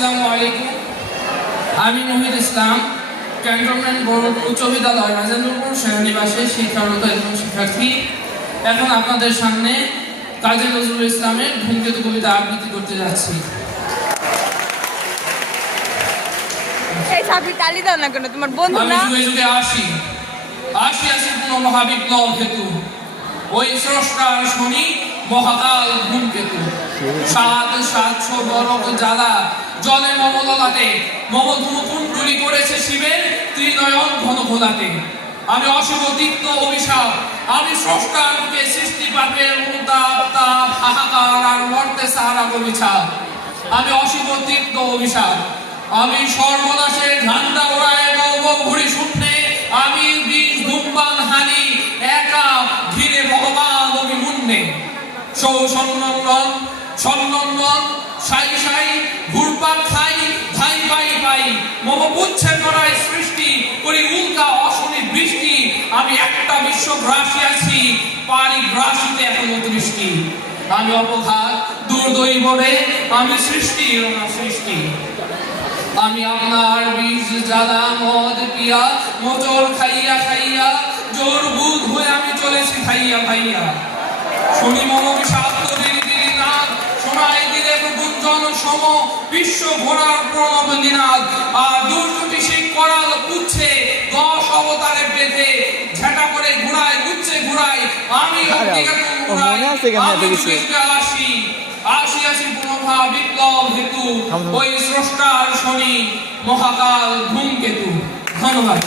আসসালামু আলাইকুম। আমি মুহিত ইসলাম, ক্যান্টনমেন্ট বোর্ড উচ্চ বিদ্যালয় রাজেন্দ্রপুর সেনানিবাসে শিক্ষারত একজন শিক্ষার্থী। এখন আপনাদের সামনে কাজী নজরুল ইসলামের ধূমকেতু কবিতা আবৃত্তি করতে যাচ্ছি। আমি যুগে যুগে আসি পুনঃ মহাবিপ্লব হেতু, ওই স্রষ্টার শনি মহাকাল ধূমকেতু। সাত সাতশো বরক জ্বালা জলে মমললাটে, মম ধূমকুণ্ডলী করেছে শিবের ত্রিনয়ন ঘন ঘোলাটে। আমি অশুভ তিক্ত অভিশাপ, আমি স্রষ্টার বুকে সৃষ্টি পাপের অনুতাপ তাপ হাহাকার আর মর্তে সারা অভিশাপ। আমি অশুভ তিক্ত অভিশাপ, আমি সর্বনাশের ঝান্ডা ওড়ায় ভুড়ি শূন্যে। আমি বীজ ধূমবান হানি একা ঘিরে ভগবান অভিমুন্নে। সৌসন্নন্দন সন্নন্দন সাই সাই ঘুরপাক খাই ধাই পাই পাই, মম পুচ্ছে করায় সৃষ্টি করি উল্কা অশনি বৃষ্টি। আমি একটা বিশ্বগ্রাসী আছি, পারিগ্রাসীতে এখনো দৃষ্টি। আমি অপঘাত দুর্দৈবরে, আমি সৃষ্টি সৃষ্টি। আমি আপনার বীজ জ্বালা মদ পিয়া মোচর খাইয়া খাইয়া জোর বুধ হয়ে আমি চলেছি খাইয়া খাইয়া। শুনি মম বিষাক্ত দিরি নাদ, শোনায় দিলে গুঞ্জন সম বিশ্ব ঘোড়ার প্রণব নিনাদ। আর দুর্যোগী সেই করাল পুচ্ছে 10 অবতারে বেঁধে ঝেঁটা করে ঘুরায় গুচ্ছে ঘুরায়। আমি আসি পুনঃ বিপ্লব হেতু, ওই স্রষ্টার শনি মহাকাল ধূমকেতু। ধন্যবাদ।